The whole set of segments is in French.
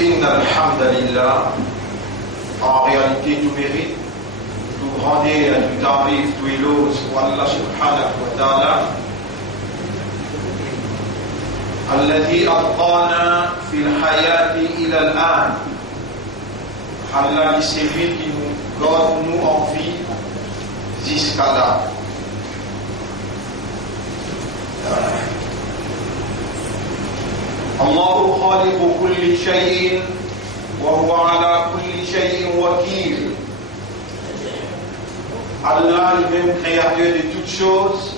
Inna alhamdulillah, en réalité tout mérite, tout grandeur, tout tarif, tout éloge pour Allah subhanahu wa ta'ala, الذي أبقانا في الحياة إلى الآن. Allah, c'est lui qui nous garde nous en vie jusqu'à là. الله خالق كل شيء وهو على كل شيء وكيل. Allah, le même créateur de toutes choses,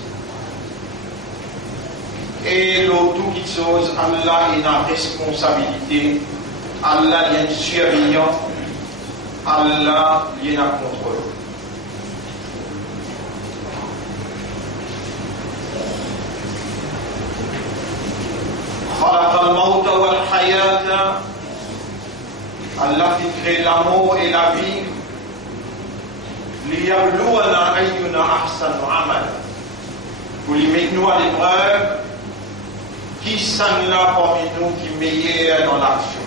et le tout qui chose, Allah est la responsabilité, Allah est surveillant, Allah est la contrôle. خلق الموت والحياة. Allah qui crée l'amour et la vie. ليبلونا أينا أحسن عملا. Pour les mettre nous à l'épreuve. Qui sont là parmi nous qui est meilleur dans l'action?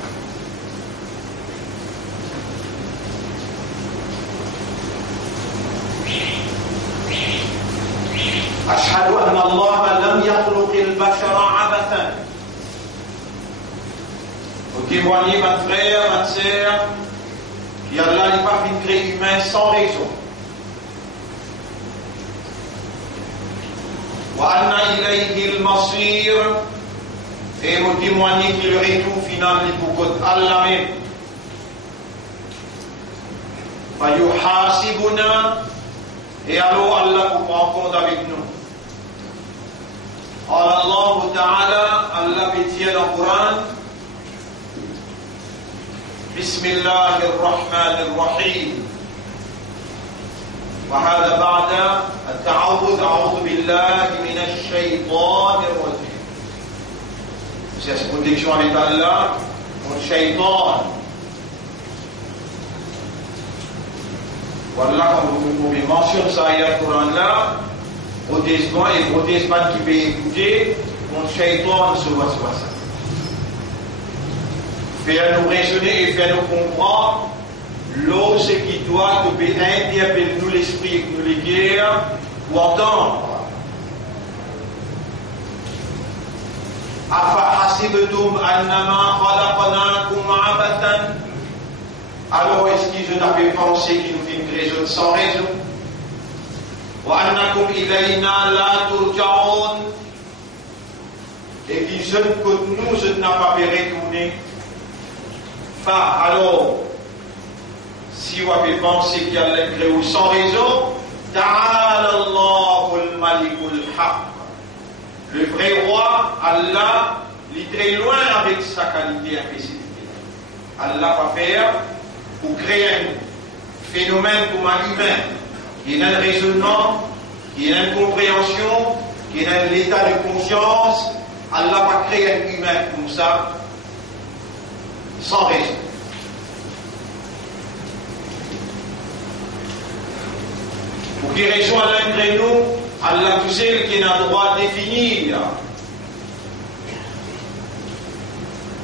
أشهد أن الله لم يخلق البشر عبثا. Vous témoignez, votre frère, votre sœur, qu'Allah n'est pas fait créer humain sans raison. وأن إليه المصير. Et vous témoignez que le retour final est pour Allah même. فيحاسبنا. Et alors Allah vous prend compte avec nous. قال الله تعالى, Allah dit dans le Coran, بسم الله الرحمن الرحيم. وهذا بعد التعوذ, أعوذ بالله من الشيطان الرجيم. C'est la protection avec Allah contre le shaitan. Voilà, quand vous mentionnez ça il y a le Coran là, protestant et protestant qui peut écouter, contre le shaitan se voit ça. Faire nous raisonner et faire nous comprendre l'eau, ce qui doit nous interpeller nous l'esprit et nous les guerres pour entendre. أفحسبتم أنما خلقناكم عبثا. Alors est-ce qu'ils n'avaient pensé qu'ils nous font une raison sans raison? وأنكم إلينا لا ترجعون. Et qu'ils que nous je n'avons pas fait retourner. Enfin, alors, si vous avez pensé qu'il y a les créés sans raison, ta'ala Allahul Malikul Haq. Le vrai roi, Allah, il est très loin avec sa qualité impécifique. Allah va faire pour créer un phénomène comme un humain, qui a un raisonnement, qui a une compréhension, qui a un état de conscience. Allah va créer un humain comme ça, sans raison. Pour qu'il raison à l'un de nous, Allah tout seul qui a le droit de définir.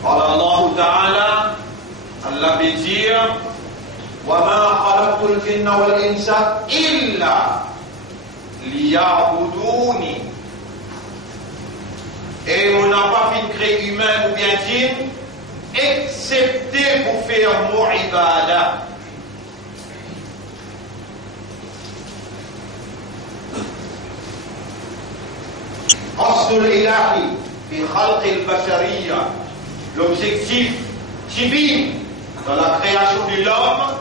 Allah Ta'ala, Allah veut dire, وَمَا خَلَقْتُ الْجِنَّ وَالْإِنسَ إِلَّا لِيَعْبُدُونِ. Et on n'a pas fait créer humain ou bien djinn, excepté pour faire mon ibadah. أصل الإلهي في خلق البشرية, l'objectif divin dans la création de l'homme,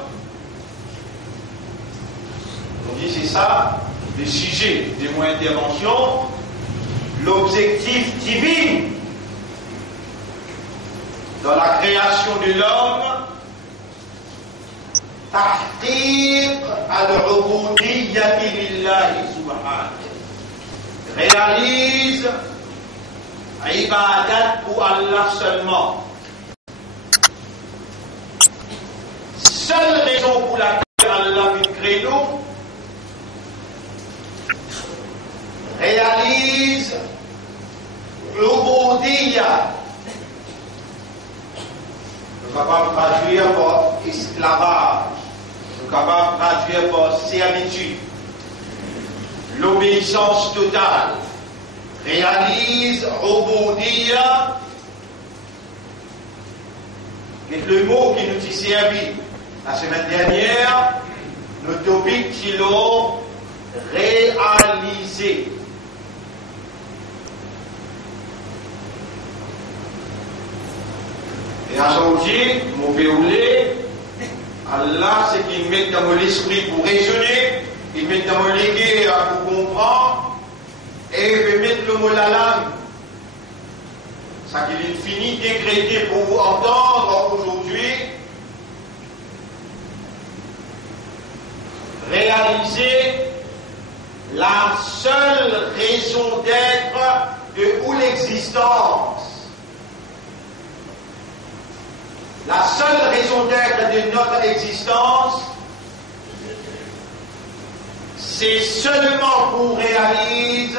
on dit c'est ça le sujet de mon intervention, l'objectif divin dans la création de l'homme, تحقيق العبودية لله سبحانه, réalise ibadat pour Allah seulement. Seule raison pour laquelle Allah veut créer nous, réalise l'ubudiyya, Nous sommes capables de traduire par esclavage. Nous sommes capables de traduire par servitude. L'obéissance totale réalise Ubudiyya, qui est le mot qui nous est servi la semaine dernière, le topic qui l'ont réalisé. Et à aujourd'hui, mon béoulé, Allah, c'est qu'il met dans mon esprit pour raisonner, il met dans mon légué pour comprendre, et il veut mettre le mot la langue. Ça qu'il est fini, décrété pour vous entendre aujourd'hui, réaliser la seule raison d'être de où l'existence. La seule raison d'être de notre existence, c'est seulement pour réaliser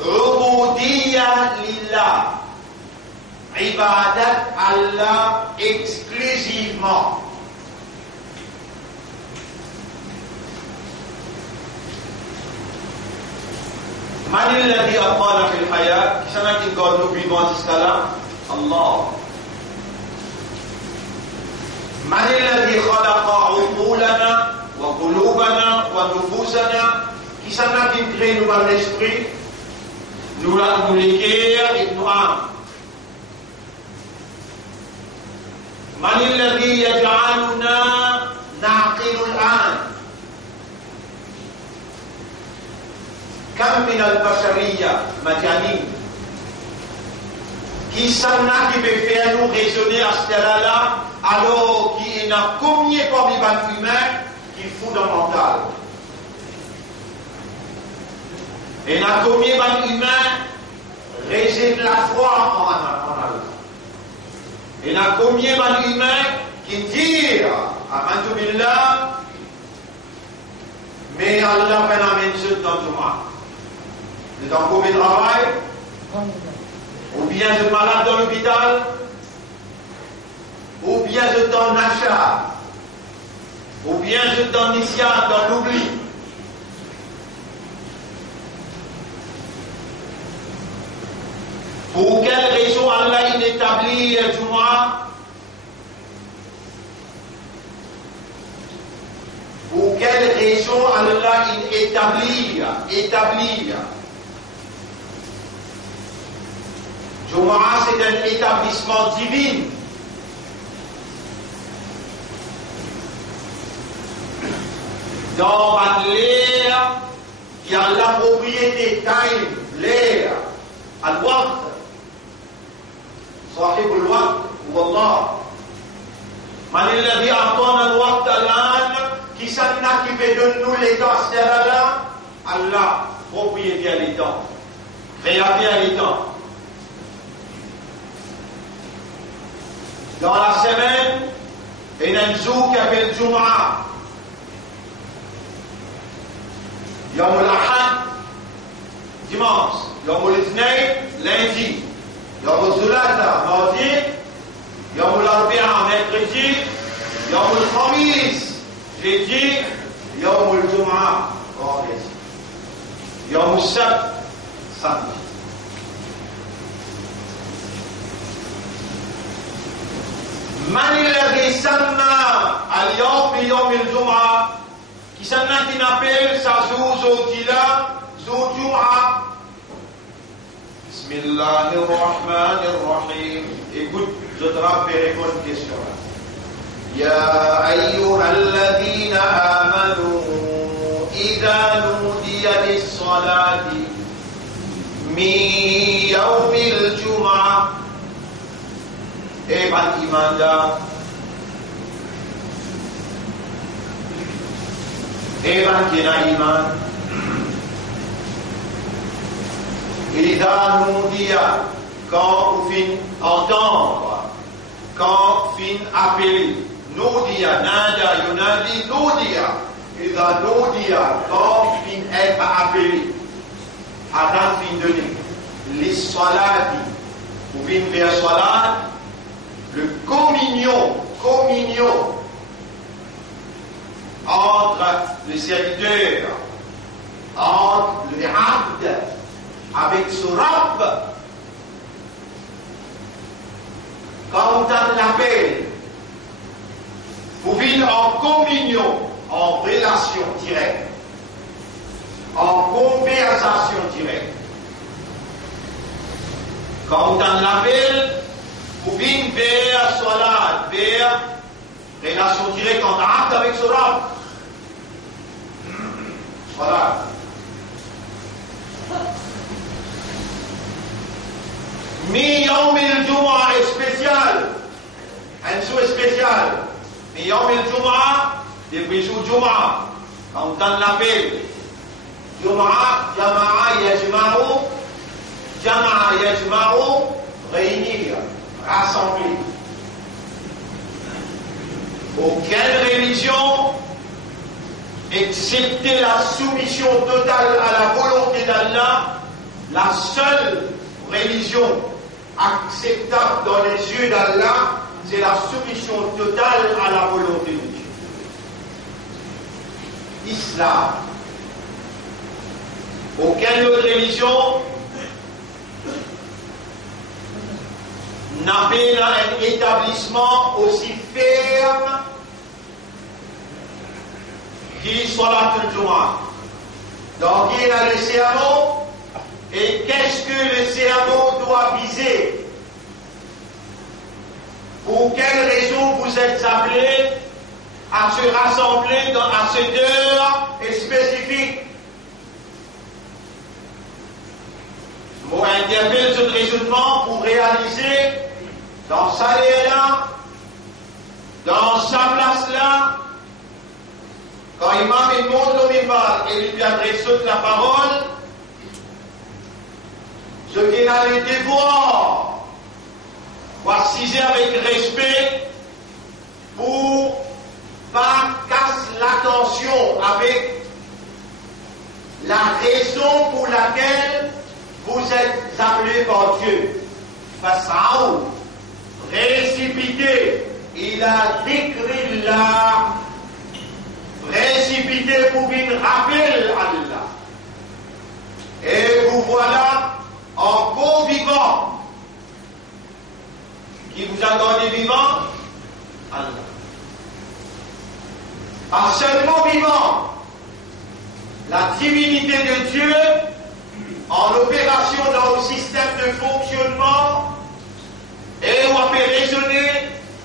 Ubudiyya lillah, ibadat Allah exclusivement. Man alladhi aqala fil hayat, qui s'en a qui garde nous vivants jusqu'à là? Allah. Man alladhi khalaqa uqulana wa qulubana wa nufusana, qui s'en a qui crée nous dans l'esprit, nous l'avons l'équerre et nous âmes. Man alladhi yaj'aluna naqilu al-an. Kam min al-bashariyya majanin. Qui s'en a qui peut faire nous raisonner à ce là alors qu'il n'a combien parmi les humains qui fout dans le mental. Et n'a combien de humains réside la foi en Allah. Et n'a combien de humains qui disent Amantu billah, mais Allah fait la même chose dans tout le monde. Vous êtes en combien de travail? Ou bien je suis malade dans l'hôpital, ou bien je suis dans l'achat, ou bien je suis dans l'islam, dans l'oubli. Pour quelle raison Allah il établit le Jumu'ah? Pour quelle raison Allah il établit Jumu'ah, c'est un établissement divin. Dans l'air, il y a la propriété time, l'air, al-waqt, صاحب الوقت هو الله. من الذي أعطانا الوقت الآن qui s'en a qui fait de nous les temps, c'est Allah. Allah, propriété à l'étang, créateur à l'étang. Dans la semaine, il y a un jour qui appelle Jumu'ah. Yawm al-Ahad, dimanche. Yawm al-Ithnain, lundi. Yawm al-Thulatha, mardi. Yawm al-Arbi'a, mercredi. Yawm al-Khamis, jeudi. Yawm al-Jumu'ah, vendredi. Yawm al-Sabt, samedi. من الذي سمى اليوم بيوم الجمعة qui s'en a qui appelle sa jour là jour Jumu'ah. Bismillahirrahmanirrahim. Écoute, je te rappelle une question là. Ya ayyuhalladhina amanu idha nudiya lis-salati min yawmil jumu'ah. Eban imanda, eban kena iman, Ida nudia, quand vous fin entendre, quand fin appeler, nudia, nada, yunadi, nudia, Ida nudia, quand fin être appelé, Adam fin donné, les salati, vous fin vers salat, le communion entre le serviteur, entre le abd avec son Rabb, quand on l'appelle, pour vivre en communion, en relation directe, en conversation directe. Quand on l'appelle, pour vivre vers Salat, vers relation directe en acte avec son Rabb. Voilà. Mais Yom el-Jumu'ah est spécial. Un jour spécial. Mais Yom el-Jumu'ah, depuis jour Jumu'ah, quand on l'appelle, Jumu'ah, Jama'a yajma'u, réunir, rassembler. Aucune religion, excepté la soumission totale à la volonté d'Allah, la seule religion acceptable dans les yeux d'Allah, c'est la soumission totale à la volonté de Dieu. Islam. Aucune autre religion n'avait un établissement aussi ferme qui Salat al-Jumu'ah. Donc il y a le sermon, et qu'est-ce que le sermon doit viser? Pour quelle raison vous êtes appelés à se rassembler à cette heure spécifique? Pour interpeller ce raisonnement, pour réaliser dans sa lieu-là, dans sa place-là, quand Imam il monte au minbar et lui adresse toute la parole, ce qu'il a le devoir, voici avec respect, pour pas casser l'attention avec la raison pour laquelle vous êtes appelés par Dieu. Fas'aou, précipité, il a décrit là, précipité pour une rappel à Allah. Et vous voilà en co-vivant. Qui vous a donné vivant? Allah. Pas seulement vivant, la divinité de Dieu en opération dans le système de fonctionnement, et on peut raisonner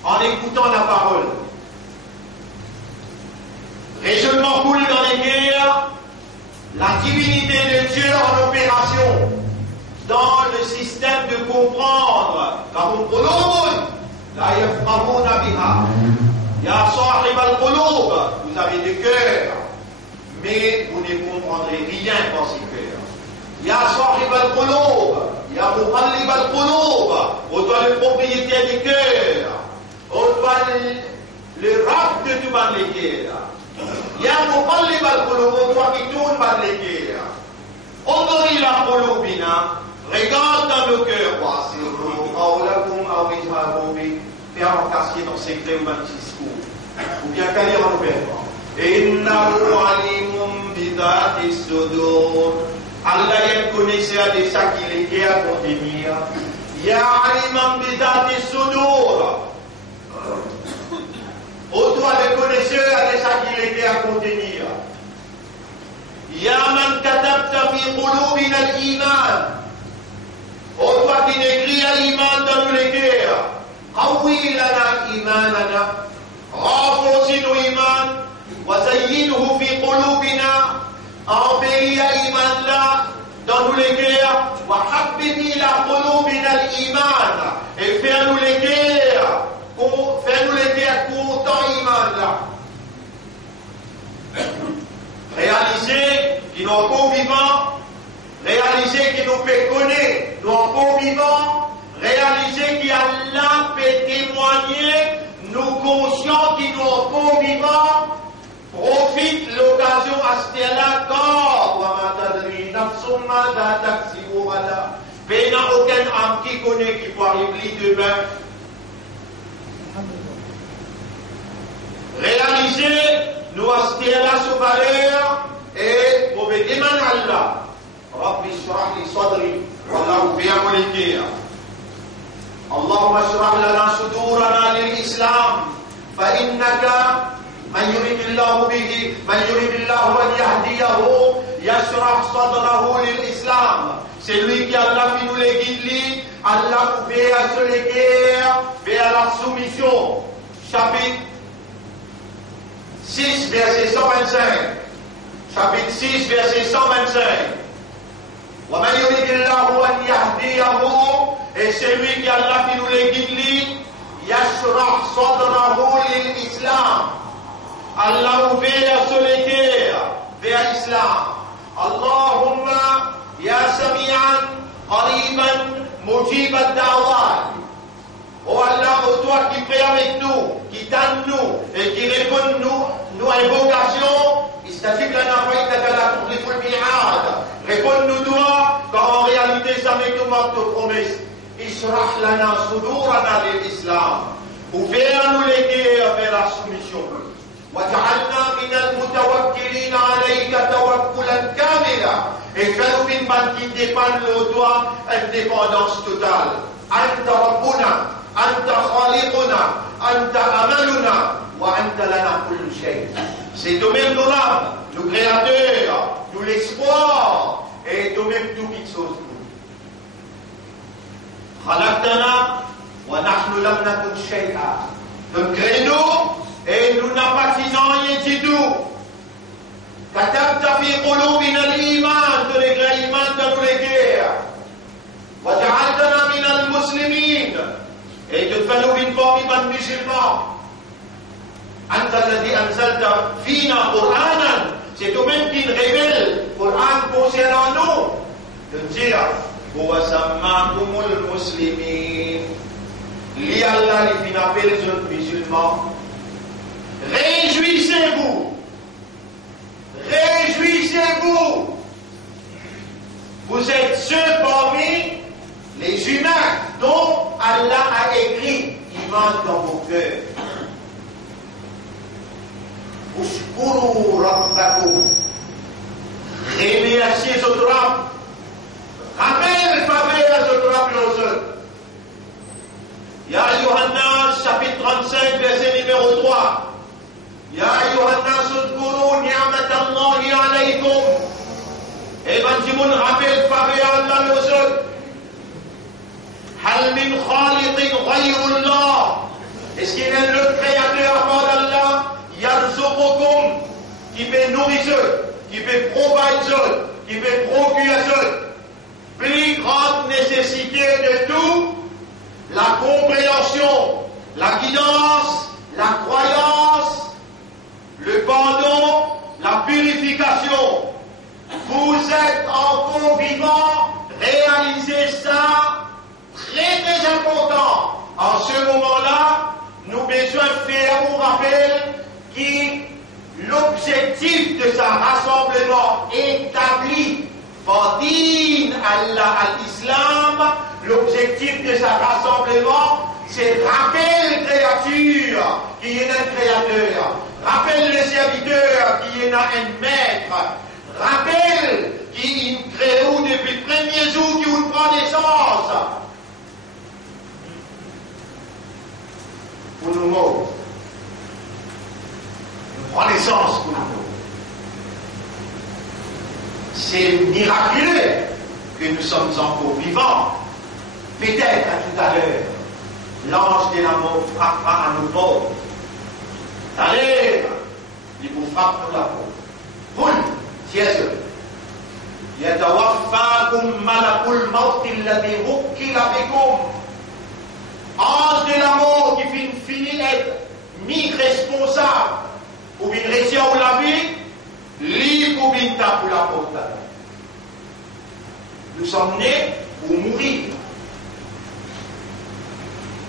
en écoutant la parole. Raisonnement coule dans les guerres, la divinité de Dieu en opération dans le système de comprendre. Vous avez des cœurs, mais vous ne comprendrez rien dans ces cœurs. Ya sahib al-qulub, ya muqallib al-qulub, on doit le propriétaire des cœurs, on doit le rab de tout le les cœurs. Ya muqallib al-qulub, on doit qu'il tourne par les cœurs. On doit la qulubina, regarde dans nos cœurs, fais un quartier dans ses clés ou un discours, ou bien qu'à lire en ouvertement. Innahu alimum bidati sudur. Allah est connaisseur de ça qu'il est à contenir. Ya alimum bidati sudur. Au doigt le connaisseur de ça qu'il est à contenir. Ya man katabta fi qulubina al-iman. Au doigt qu'il écrit à l'iman dans nos cœurs. قوي لنا إيماننا renforcez nos imans وزينه في قلوبنا embellis إيمان là dans nous les cœurs وحبب إلى قلوبنا الإيمان et fais-nous les cœurs contents إيمان là. Réalisez qu'il nous est vivant, réalisez qu'il nous peut connaître, nous encore vivants. Réaliser qu'Allah peut témoigner, nous conscients qui nous encore vivants, profite l'occasion à ce là il n'y a aucun âme qui connaît qui peut arriver demain. réaliser, nous acheter la valeur et mauvais déman Allah. Rabbi shrah li sadri, wallahu biya mulkiya. Allahumma shrah lana sudurana lil Islam, fa innaka man yuridillahu an yahdiyahu yashrah sadrahu lil Islam. C'est lui qui Allah qui nous les guide, Allah nous fait à se léguer vers la soumission. Chapitre 6, verset 125. Chapitre 6, verset 125. وَمَنْ يُرِدِ اللَّهُ أَنْ يَهْدِيَهُ, et c'est lui qui Allah qui nous les guide, يَشْرَحْ صَدْرَهُ لِلْإِسْلَامِ. Allah nous fait à se léguer vers l'Islam. Allahumma ya sami'an qariban mujib ad-da'wat. Oh Allah, oh toi qui prie avec nous, qui t'aide nous et qui répond nous invocations, istajib lana wa innaka la tukhlifu al-mi'ad. Réponds-nous toi, car en réalité ça n'est que notre promesse. Ishrah lana sudurana lil-Islam. Ouvert-nous les cœurs vers la soumission. وَجَعَلْنَا مِنَ الْمُتَوَكِّلِينَ عَلَيْكَ تَوَكُّلًا كَامِلًا. Et fais-nous une bande qui dépend de toi, indépendance totale. أنت ربنا أنت خالقنا أنت أملنا وأنت لنا كل شيء. C'est toi-même nos âmes, nos créateurs, nous l'espoir et toi-même tout qui chose nous. خلقتنا ونحن لم نكن شيئا. Donc crée-nous et nous n'appartenons rien du tout. كتبت في قلوبنا الإيمان, de l'Iman de nous les guerres. وجعلتنا من المسلمين, et tu fais nous une parmi les musulmans. أنت الذي أنزلت فينا قرآنا, c'est toi-même qui révèle Coran concernant nous. De dire وسماكم المسلمين, li Allah les fin appelle les autres musulmans. Réjouissez-vous, réjouissez-vous. Vous êtes ceux parmi les humains dont Allah a écrit l'Iman dans vos cœurs. Ushkuru rabbakum, remerciez votre Rabb. Rappelle votre Rabb aux autres. Ya ayyuhan nas, chapitre 35, verset numéro 3. Ya ayyuhan nas udkuru ni'matallahi alaykum. Et quand tu me rappelles Allah aux autres. Hal min khaliqin ghayrullah. Est-ce qu'il y a un autre créateur à part d'Allah? Yarzuqukum, qui peut nourrir, qui peut provider, qui peut procurer. Plus grande nécessité de tout, la compréhension, la guidance, la croyance, le pardon, la purification. Vous êtes en convivant, réalisez ça, très très important. En ce moment-là, nous avons besoin de faire un rappel qui l'objectif de ce rassemblement établi par din Allah al-Islam, l'objectif de ce rassemblement, c'est rappeler créature qui est un créateur, rappelle le serviteur qui est un maître, rappelle qui est créé depuis le premier jour qui vous prend naissance. Pour nous mots, nous prend naissance pour nous. C'est miraculeux que nous sommes encore vivants. Peut-être à tout à l'heure, l'ange de la mort frappera à nos pauvres. Allez, il vous frappe dans la peau. Boule, tièse. Yatawaffakum malakul mawti alladhi wukkila bikum. Ange de la mort qui finit être mis responsable pour une région ou la vie, libre ou bien pour la porte. Nous sommes nés pour mourir.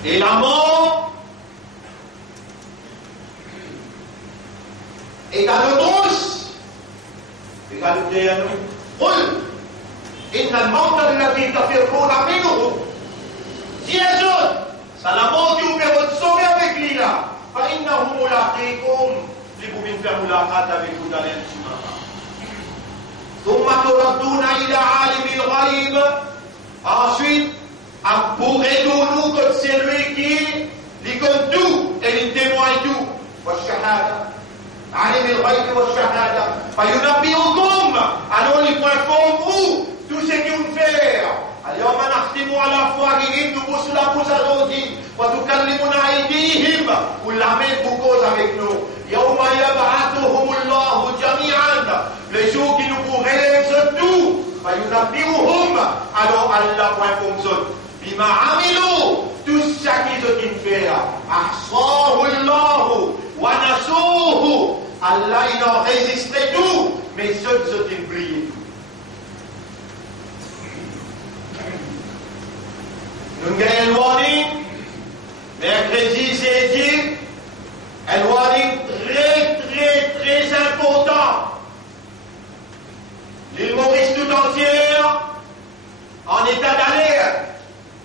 Et la mort est à nous tous. Et à nous derrière nous. Roule. إن الموت الذي تفرون منه. Dis aux autres, c'est la mort qui vous fait sauver avec lui là. فإنه ملاقيكم. Raduna ila alim al-ghaib. Ensuite, pour nous que c'est lui qui dit comme tout et il témoigne tout. Wa-shahada. Alim al-ghaib wa-shahada. Fayunabbiukum. Alors il informe vous tout ce qu'il vous fait. اليوم نختم على أفواههم نبوس لابوس الأودي وتكلمنا أيديهم والعمل بوكوز avec nous يوم يبعثهم الله جميعا le jour qui nous pourrait tout فينبئهم alors Allah informe eux بما عملوا tout ce qu'ils ont fait أحصاه الله ونسوه Allah il a enregistré tout mais ceux qui ont oublié tout. Nous avons un warning, mercredi, c'est dit, un warning très important. L'île Maurice tout entière en état d'alerte,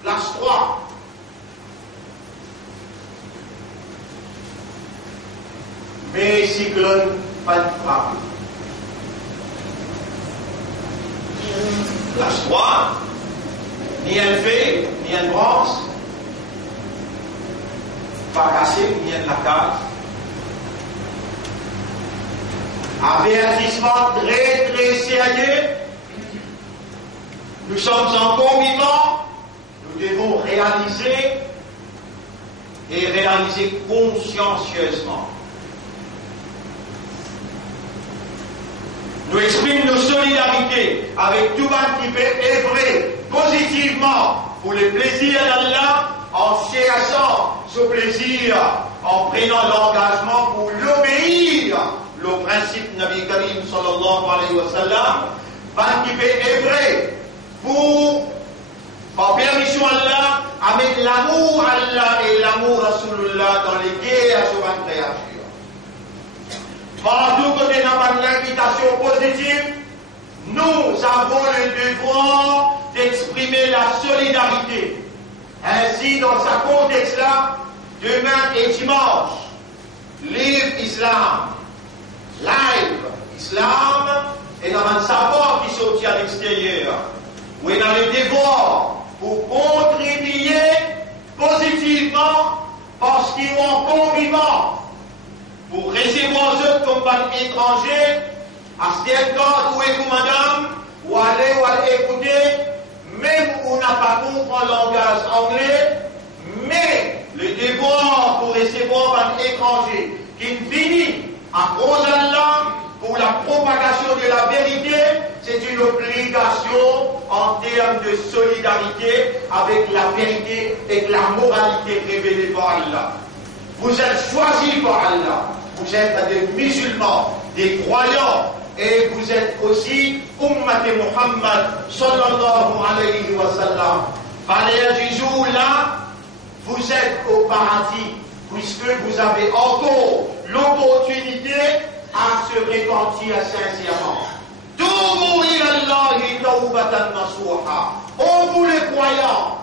place 3. Mais cyclone, pas de frappe. Place 3. Ni un fait, ni un bronze, pas cassé, ni un laccage. Avertissement très sérieux. Nous sommes en confinement, nous devons réaliser et réaliser consciencieusement. Nous exprimons nos solidarités avec tout le monde qui peut œuvrer positivement pour le plaisir d'Allah en cherchant ce plaisir, en prenant l'engagement pour l'obéir, le principe Nabi Karim sallallahu alayhi wa sallam, qui peut œuvrer pour, par permission Allah, avec l'amour Allah et l'amour Rasulullah dans les guerres sur la créature. Partout que nous avons l'invitation positive, nous avons le devoir d'exprimer la solidarité. Ainsi, dans ce contexte-là, demain et dimanche, Live Islam, Live Islam, et nous avons un savoir qui sortit à l'extérieur, où il a le devoir pour contribuer positivement parce qu'ils sont en convivant. Pour recevoir eux comme étrangers, à ce temps où est madame, ou aller écouter, même où on n'a pas compris le langage anglais, mais le devoir pour recevoir un étranger qui finit à cause d'Allah pour la propagation de la vérité, c'est une obligation en termes de solidarité avec la vérité et la moralité révélée par Allah. Vous êtes choisis par Allah. Vous êtes des musulmans, des croyants, et vous êtes aussi Ummat Muhammad sallallahu alayhi wa sallam. Valère du jour là, vous êtes au paradis, puisque vous avez encore l'opportunité à se repentir sincèrement. Toubu ilallahi tawbatan nasuha. Ô vous les croyants,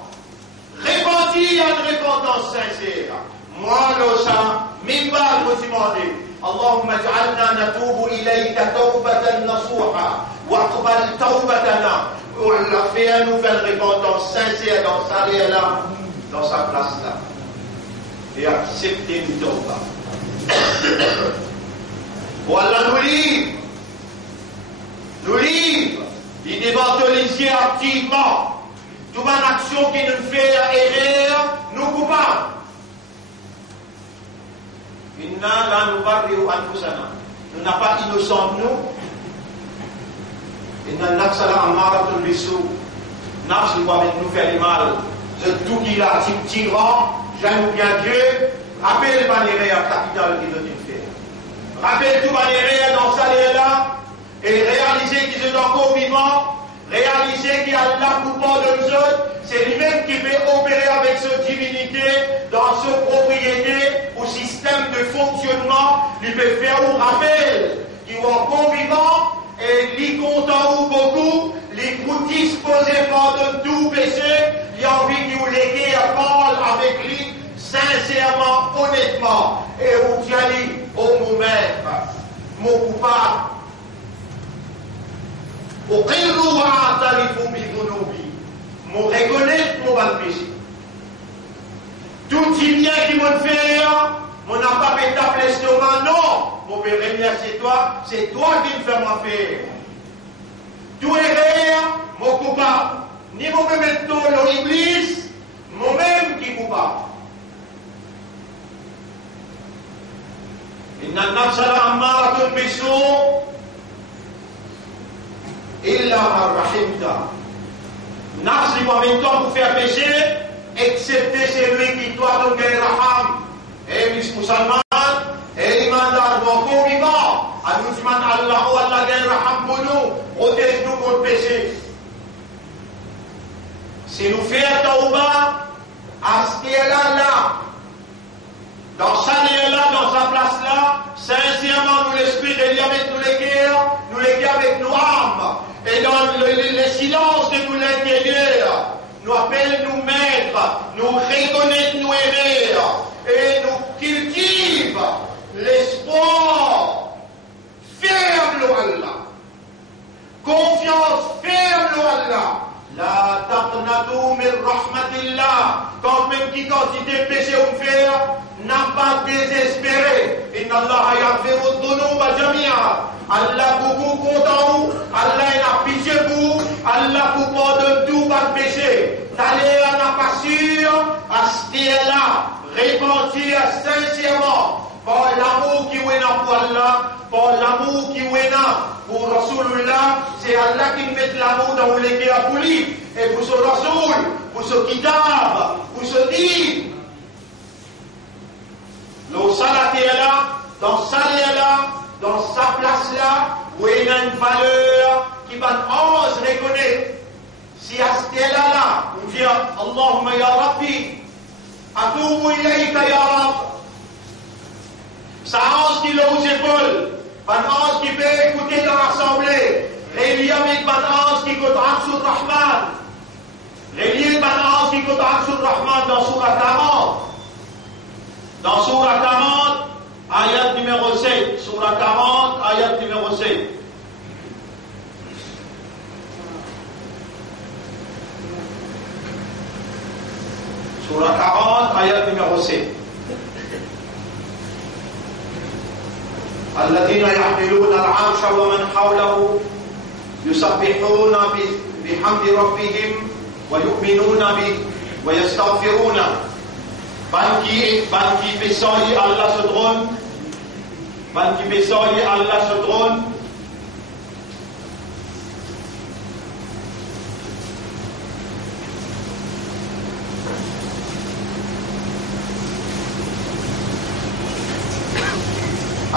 repentis en repentance sincère. Moi, le sang, même pas vous demander. اللهم اجعلنا نتوب إليك توبة نصوحا واقبل توبتنا. On a fait une nouvelle repentance sincère dans sa là, dans sa place là. Et accepter le tauba. Voilà nous livre, il débarque activement. Toute une action qui nous fait erreur, nous coupables. Inna la nubarriru anfusana. Nous n'avons pas innocents nous. Inna nafsala amaratul bisu. Nafs doit nous faire le mal. C'est tout qu'il a, tyran, j'aime bien Dieu. Rappelez pas les réels capitales qui nous fait. Rappelez tout les réels dans sa là et réalisez qu'ils sont encore vivants. Réalisez qu'il y a Allah coupant de nous autres. C'est lui-même qui peut opérer avec cette divinité dans cette propriété ou système de fonctionnement. Il peut faire un rappel qui est encore vivant et lui content ou beaucoup, les coups disposés par de tout péché. Il a envie qu'il vous léguer parle avec lui sincèrement, honnêtement. Et vous dites, oh mon maître, mon coupable. Uqirru wa a'tarifu bi dhunubi. Mon reconnaître mon bon péché. Tout il bien qui m'ont fait, mon n'a pas fait taper l'estomac, non. Mon père, c'est toi qui me fais m'en faire. Tout est réel, mon coupable. Ni mon bébé de l'Iblis, moi-même qui coupable. Inna an-nafsa la'ammaratun bis-su' illa ma rahimta. Nafs n'est pas avec toi pour faire péché, excepté celui qui doit donc gagner raham. Et les musulmans, et les mandats encore vivants, à nous demander Allah ou Allah gagne raham pour nous, protège-nous contre le péché. Si nous faisons tauba, à ce qui est là, dans sa là, dans sa place là, sincèrement, nous l'esprit de lui avec nous les cœurs avec nos âmes. Et dans le silence de nous l'intérieur, nous appelle nous maîtres, nous reconnaître nous errer, et nous cultive l'espoir ferme à Allah. Confiance ferme à Allah. La taqnatu min rahmatillah. Quand même qui quantité péché ou faire, n'a pas désespéré. Inna Allah yaghfiru dhunuba jami'a. Allah beaucoup content, Allah a pitié pour, Allah vous pardonne tout par péché. T'allez à la passion, à ce là, repentir sincèrement, par l'amour qui est pour Allah, par l'amour qui est pour Rasulullah, c'est Allah qui met l'amour dans les cœurs pour lui, et pour ce Rasul, pour ce kitab, pour ce livre. Le salat est là, dans sa là, dans sa place là, où il y a une valeur qui va ose reconnaître. Si à ce là, on dit Allahumma ya Rabbi, atubu ilayka ya Rabb. Ça ose qui le aux épaules, van ose qui peut écouter dans l'assemblée, relié avec van ose qui écoute Arshur Rahman, relié van ose qui écoute Arshur Rahman dans Surah 40. Dans Surah 40, ayat numéro 7. Surah 40, ayat numéro 7. Surah 40, ayat numéro 7. الذين يحملون العرش ومن حوله يسبحون بحمد ربهم ويؤمنون به ويستغفرون. Banki besoi Allah se drone. Banki besoi Allah se drone.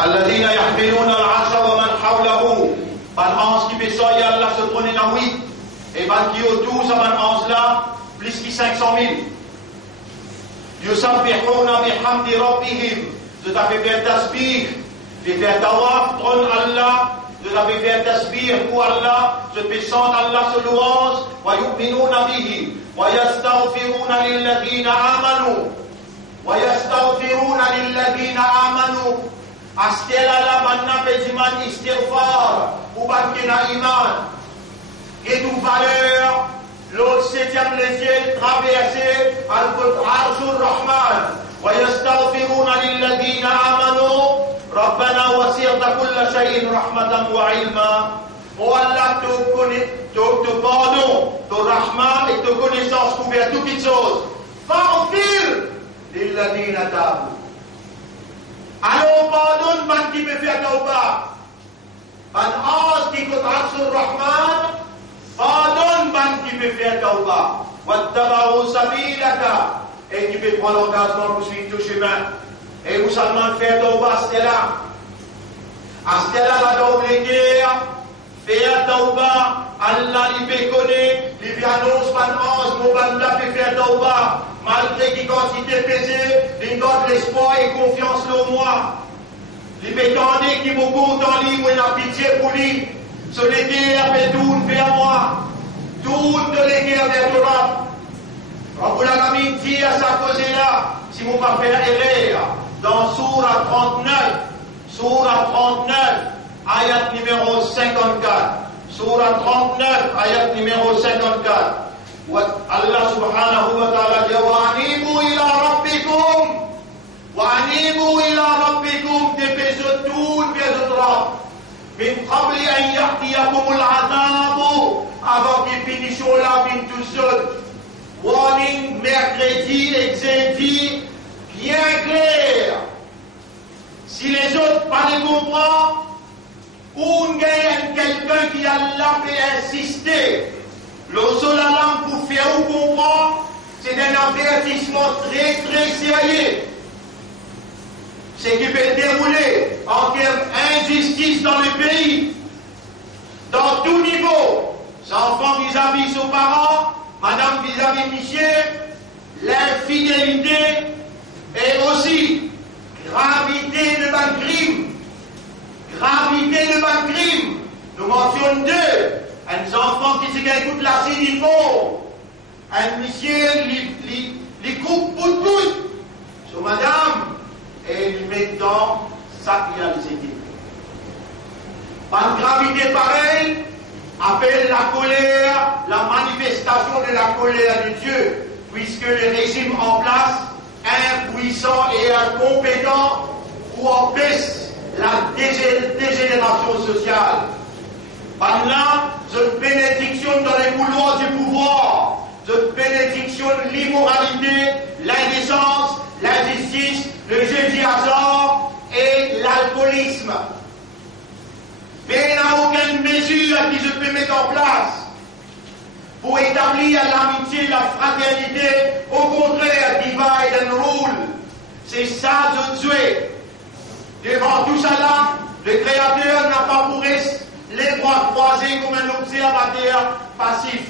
الذين يحملون العرش ومن حوله. Ban ange qui besoi Allah se drone en 8. Et ban qui autour, ça ban ange là, plus que 500 000. Yusabbihuna bihamdi rabbihim. Je t'avais fait tasbih, je t'ai fait tawaf, trône Allah, je t'avais fait tasbih pour Allah, je te sens Allah se louange, wa yu'minuna bihi, wa yastaghfiruna lilladhina amanu, wa yastaghfiruna lilladhina amanu. Astela la banna peziman istighfar, ou bankina iman. Et tout valeur, l'autre septième les cieux traversé Arshur Rahman. ويستغفرون للذين آمنوا ربنا وسعت كل شيء رحمة وعلما. Oh Allah, te pardon, te rahma et te connaissance couvert toutes les choses. Faghfir lilladhina tabu. Alors pardonne man qui peut faire tawba. Man as qui peut Arshur Rahman. Pardonne man qui peut faire tawba. Wattaba'u sabilaka. Et qui peut prendre l'engagement pour suivre le chemin. Et vous seulement faire tawba Astela. Astela la d'obligé, faire tawba, Allah il peut connaître, il peut annoncer man ange, mon banda peut faire tawba. Malgré qu'il quantité pesée, il donne l'espoir et confiance en moi. Il peut tendre qui beaucoup dans lui, ou il a pitié pour lui. Sur les guerres, mais tout vers moi. Toutes les guerres vers toi. Rabbul Alamin dit à sa cause là, si vous ne pas faire erreur, dans Surah 39, ayat numéro 54. Surah 39, ayat numéro 54. Allah subhanahu wa ta'ala dit wa anibu ila rabbikum. Wa anibu ila rabbikum tefezotul bezotrab. Min qabli an yahtiyakumul adabu. Avant qu'il finisse la bin tout seul. Warning, mercredi, exédit, bien clair. Si les autres pas les comprennent, ou quelqu'un qui a là fait insister, le seul langue pour faire ou comprendre, c'est un avertissement très très sérieux. Ce qui peut dérouler en termes d'injustice dans le pays, dans tout niveau, enfants vis-à-vis ses parents, madame vis-à-vis monsieur, l'infidélité et aussi gravité de ma crime. Gravité de ma crime. Nous mentionnons deux. Un enfant qui se gagne toute la série un monsieur les coupe pour tout. Sur madame, et il met dans sa réalité. Par gravité pareille, appelle la colère, la manifestation de la colère de Dieu, puisque le régime en place, impuissant et incompétent, ou empêche la dégénération sociale. Par là, je bénédictionne dans les couloirs du pouvoir, je bénédictionne l'immoralité, l'indécence, l'injustice, le jeu du hasard et l'alcoolisme. Mais il n'y a aucune mesure qui je peux mettre en place pour établir l'amitié, la fraternité. Au contraire, divide and rule. C'est ça de Dieu. Devant tout cela, le Créateur n'a pas pour les bras croisés comme un observateur passif.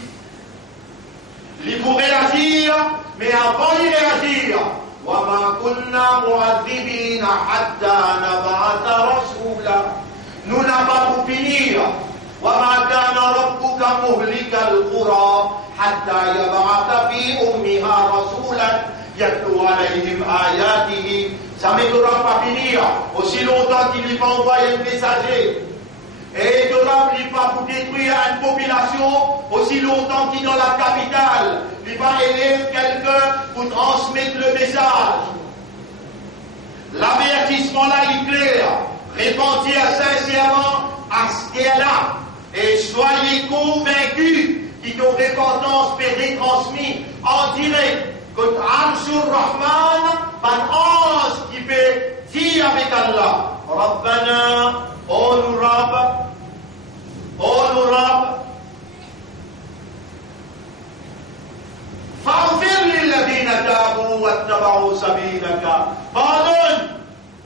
Il pourrait réagir, mais avant de réagir, وَمَا كُنَّا مُعَذِّبِينَ حَتَّى نَبْعَثَ رَسُولًا. Nous n'avons pas pour finir. وَمَا كَانَ رَبُّكَ مُهْلِكَ الْقُرَى حَتَّى يَبْعَثَ فِي أُمِّهَا رَسُولًا يَتْلُو عَلَيْهِمْ آيَاتِهِ. Ça ne devra pas finir aussi longtemps qu'il n'y pas envoyé un messager. Et il ne devra pas pour détruire une population aussi longtemps qu'il dans la capitale. Il va élire quelqu'un pour transmettre le message. L'avertissement là est clair. Répondez sincèrement à ce qu'elle a. Et soyez convaincus que nos répentances peut être transmises en direct. Quand Arshur Rahman, un ange qui peut dire avec Allah, Rabbana, oh nous Rabb, faghfir lilladhina tabu wattaba'u sabilaka. Pardonne,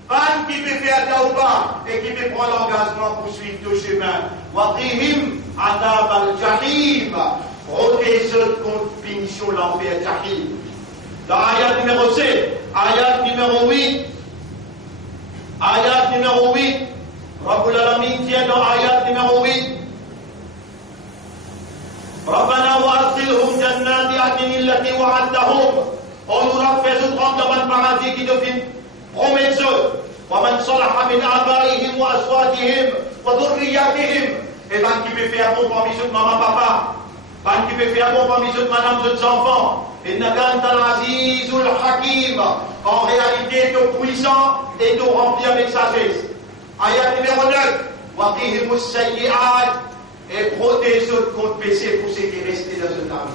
fan qui peut faire tauba et qui peut prendre l'engagement pour suivre ton chemin. Waqihim adab al-jahim. Protège contre punition l'enfer jahim. Dans ayat numéro 7, ayat numéro 8, Rabbul Alamin tient dans ayat numéro 8, Rabbana wa adkhilhum jannati adnin allati wa'adtahum. On nous a fait rentrer dans le paradis qui devient prometteur. Wa man salaha min abaihim wa aswatihim wa dhurriyyatihim. Et ben qui peut faire bon parmi ceux de maman papa, ben qui peut faire bon parmi ceux de madame ceux enfants. Hakim. En réalité, tu puissant et tu rempli avec sagesse. Ayat numéro 9. Waqihimus sayyi'at. Et protège contre péché pour ceux qui restent dans ce temps.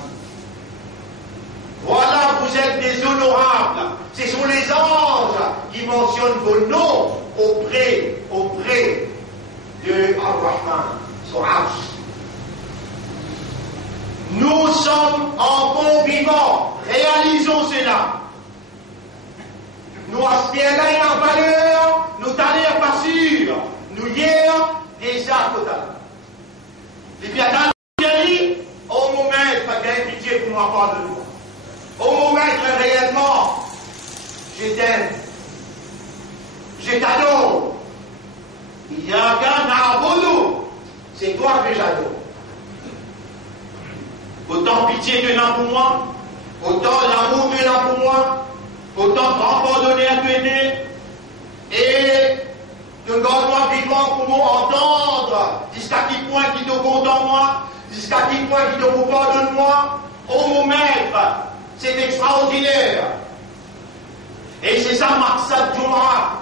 Voilà, vous êtes des honorables. Ce sont les anges qui mentionnent vos noms auprès de Ar-Rahman, son arche. Nous sommes en bon vivant. Réalisons cela. Nous aspirons en valeur, nous t'allons pas sûr. Nous hier déjà total. Et bien dans le pays, au moment où pas de pitié pour moi pas de moi. Au moment où réellement, je t'aime. Je t'adore. Il y a un gars Na'budu. C'est toi que j'adore. Autant pitié que l'un pour moi, autant l'amour que l'un pour moi, autant pardonner à Dieu et que God moi vivant pour nous entendre jusqu'à jusqu'à quel point qui te compte en moi, jusqu'à quel point qui te vous pardonne moi. Oh mon maître, c'est extraordinaire. Et c'est ça Maqsad Jumu'ah.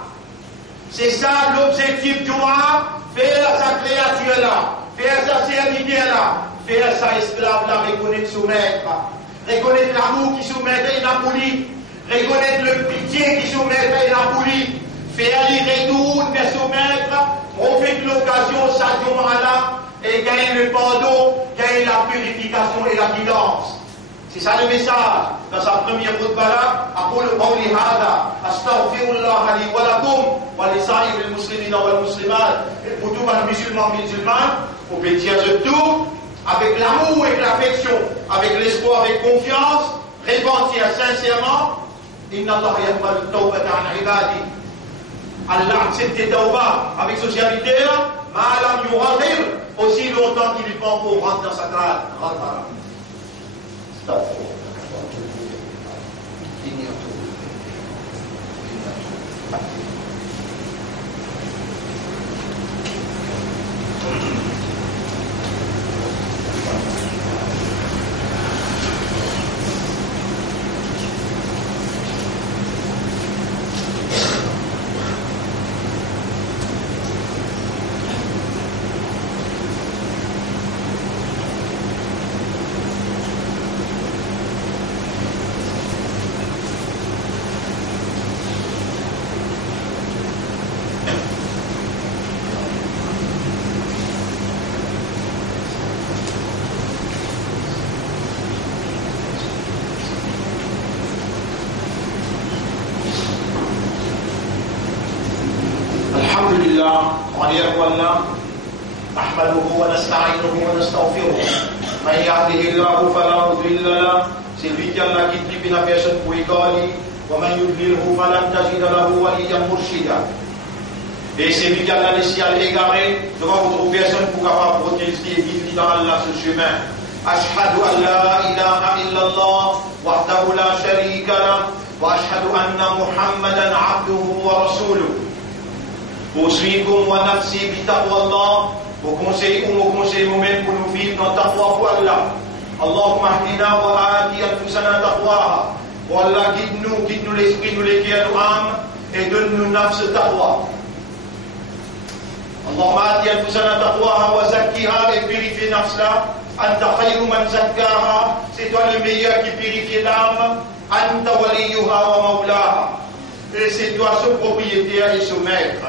C'est ça l'objectif Jumu'ah, faire sa créature là, faire sa serviteur là, faire sa esclave là, reconnaître son maître, reconnaître l'amour qui soumet à Napoli, reconnaître le pitié qui soumet à Napoli, faire les retours vers son maître, profiter de l'occasion, chaque Jumu'ah là, et gagner le pardon, gagner la purification et la guidance. C'est ça le message. Dans sa première khutbah là, أقول قولي هذا أستغفر الله لي ولكم ولسائر المسلمين والمسلمات. Et pour tous les musulmans musulmanes, au pétir de tout, avec l'amour et l'affection, avec l'espoir et confiance, repentir sincèrement. Inna Allah yaqbalu at-tawbata 'an 'ibadi. Allah accepte tawbah avec socialité, ma lam yughadir, aussi longtemps qu'il n'est pas encore rentré dans sa grade. نحمده ونستعينه ونستغفره من يهده الله فلا مضل له c'est lui qui Allah qui dit la personne pour égaler ومن يضلله فلن تجد له وليا مرشدا et c'est lui qui Allah laissé à l'égarer devant votre personne pour avoir protégé et guider dans Allah ce chemin. أشهد أن لا إله إلا الله وحده لا شريك له وأشهد أن محمدا عبده ورسوله. أوصيكم ونفسي بتقوى الله وكونسيكم وكونسي vous-même pour nous vivre dans taqwa pour Allah. اللهم اهدنا وآت أنفسنا تقواها. Oh Allah, guide-nous l'esprit, nous l'éclaire nos âmes et donne-nous nafs taqwa. اللهم آت أنفسنا تقواها وزكها et purifie nafs-là. أنت خير من زكاها, c'est toi le meilleur qui purifie l'âme. أنت وليها ومولاها, et c'est toi ce propriétaire et ce maître.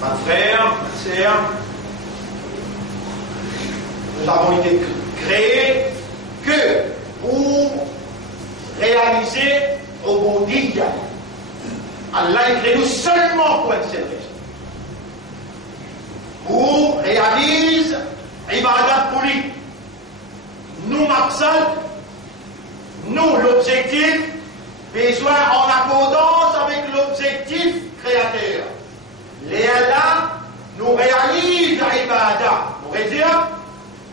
Ma frère, ma sœur, nous avons été créés que pour réaliser Ubudiyya. Allah est créé nous seulement pour être cette raison. Pour réaliser Ibadat pour lui. Nous, Maqsad, nous, l'objectif, besoin en accordance avec l'objectif créateur. Les Allah nous réalisent l'Ibadah. On pourrait dire,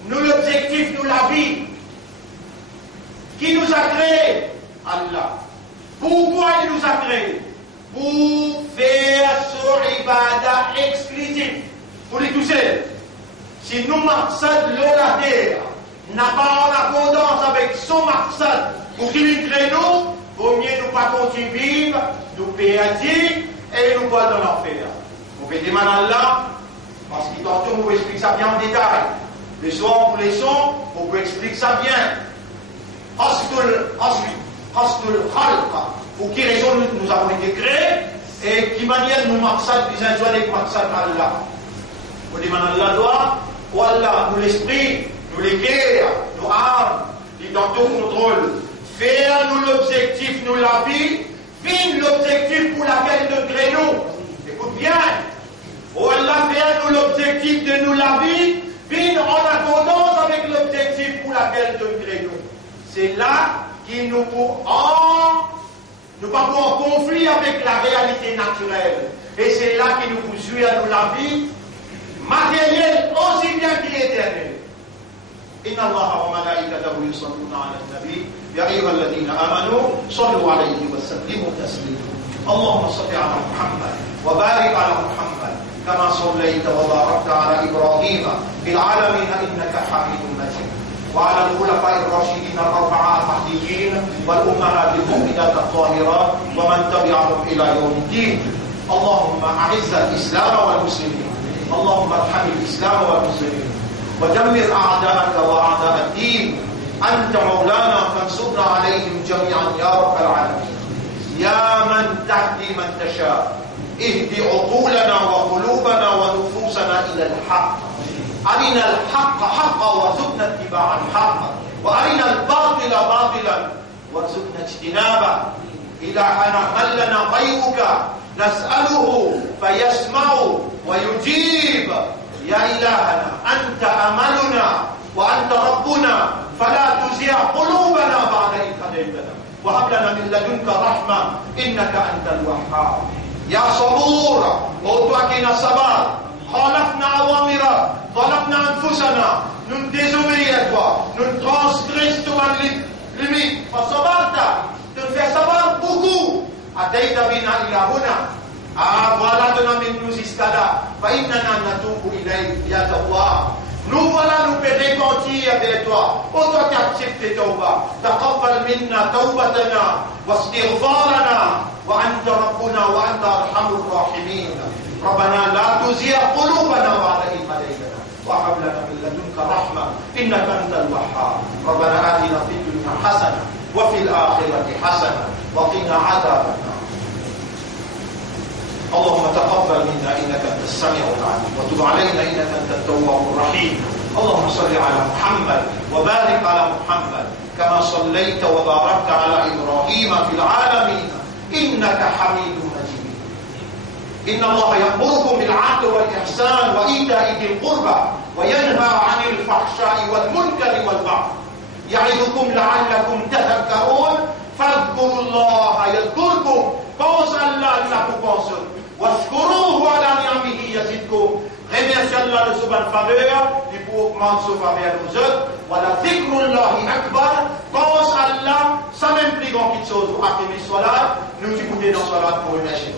nous l'objectif, nous la vie. Qui nous a créé? Allah. Pourquoi il nous a créé? Pour faire ce Ibadah exclusif. Pour les toucher. Si nous, Maqsad, la terre, n'a pas en accordance avec son Maqsad, pour qu'il crée nous, vaut mieux nous pas continuer vivre, nous perdre et nous pas dans l'enfer. On peut demander à Allah, parce qu'il tantôt on vous explique ça bien en détail. Le soir, pour les sons, on vous explique ça bien. Pour quelle raison nous avons été créés et qui manière nous Maqsad, les uns avec Maqsad Allah. On demande à Allah doit, ou Allah, nous l'esprit, nous les guerres, nous âmes, les tantôt contrôle. Faire nous l'objectif, nous la vie, fin l'objectif pour laquelle nous créons. Écoute bien. Ou Allah, faire nous l'objectif de nous la vie, fin en accordance avec l'objectif pour laquelle nous créons. C'est là qu'il nous faut nous pas en conflit avec la réalité naturelle. Et c'est là qu'il nous faut jouer à nous la vie matérielle aussi bien qu'éternelle. إن الله وملائكته يصلون على النبي يا أيها الذين آمنوا صلوا عليه وسلموا تسليما اللهم صل على محمد وبارك على محمد كما صليت وباركت على إبراهيم في العالمين إنك حميد مجيد، وعلى الخلفاء الراشدين الأربعة المهديين والأمهات المؤمنات الطاهرات ومن تبعهم إلى يوم الدين. اللهم أعز الإسلام والمسلمين، اللهم ارحم الإسلام والمسلمين ودمر أعداءك وأعداء الدين. أنت مولانا فانصرنا عليهم جميعا يا رب العالمين. يا من تهدي من تشاء، اهد عقولنا وقلوبنا ونفوسنا إلى الحق. أرنا الحق حقا وارزقنا اتباع الحق، وأرنا الباطل باطلا وارزقنا اجتنابه. إلهنا من لنا غيرك نسأله فيسمع ويجيب. يا إلهنا أنت أملنا وأنت ربنا، فلا تزيع قلوبنا بعد إذ هديتنا، وهب لنا من لدنك رحمة إنك أنت الوهاب. يا صبور أعطنا صبر، خالفنا أوامرك، ظلمنا أنفسنا، nous nous désobéissons à toi, nous transgressons tes limites, فصبرت، tu nous fais savoir beaucoup. أتيت بنا إلى هنا، voilà nous jusqu'à là، فإننا نتوب إليك يا تواب. Nous voilà, nous pouvons repentir vers toi. Oh, toi qui acceptes توبة، تقبل منا توبتنا واستغفارنا، وأنت ربنا وأنت أرحم الراحمين. ربنا لا تزيغ قلوبنا بعد إذ هديتنا، وهب لنا من لدنك رحمة إنك أنت الوهاب. ربنا آتنا في الدنيا حسنة وفي الآخرة حسنة وقنا عذاب النار. اللهم تقبل منا إنك أنت السميع العليم، وتب علينا إنك أنت التواب الرحيم. اللهم صل على محمد وبارك على محمد كما صليت وباركت على إبراهيم في العالمين إنك حميد مجيد. إن الله يأمركم بالعدل والإحسان وإيتاء ذي القربى وينهى عن الفحشاء والمنكر والبغي يعظكم لعلكم تذكرون. فاذكروا الله يذكركم. Pense Allah de la propension. Washkuruhu ala ni'amihi yazidkum. Remercie Allah de sa bonne faveur, il pour augmenter sa faveur aux autres. Wala dhikrullahi akbar. Pense Allah, ça même plus grand chose. Pour acquérir salat, nous écouter dans salat pour une échec.